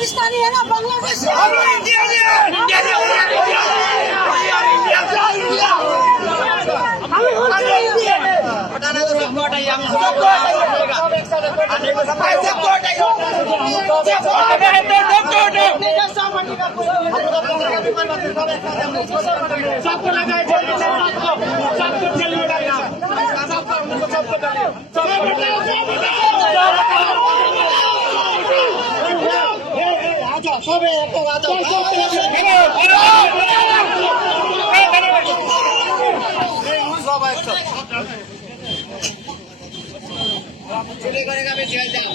पाकिस्तानी है ना बांग्लादेशी सबको लगाए चले करेगा भी जेल जाओ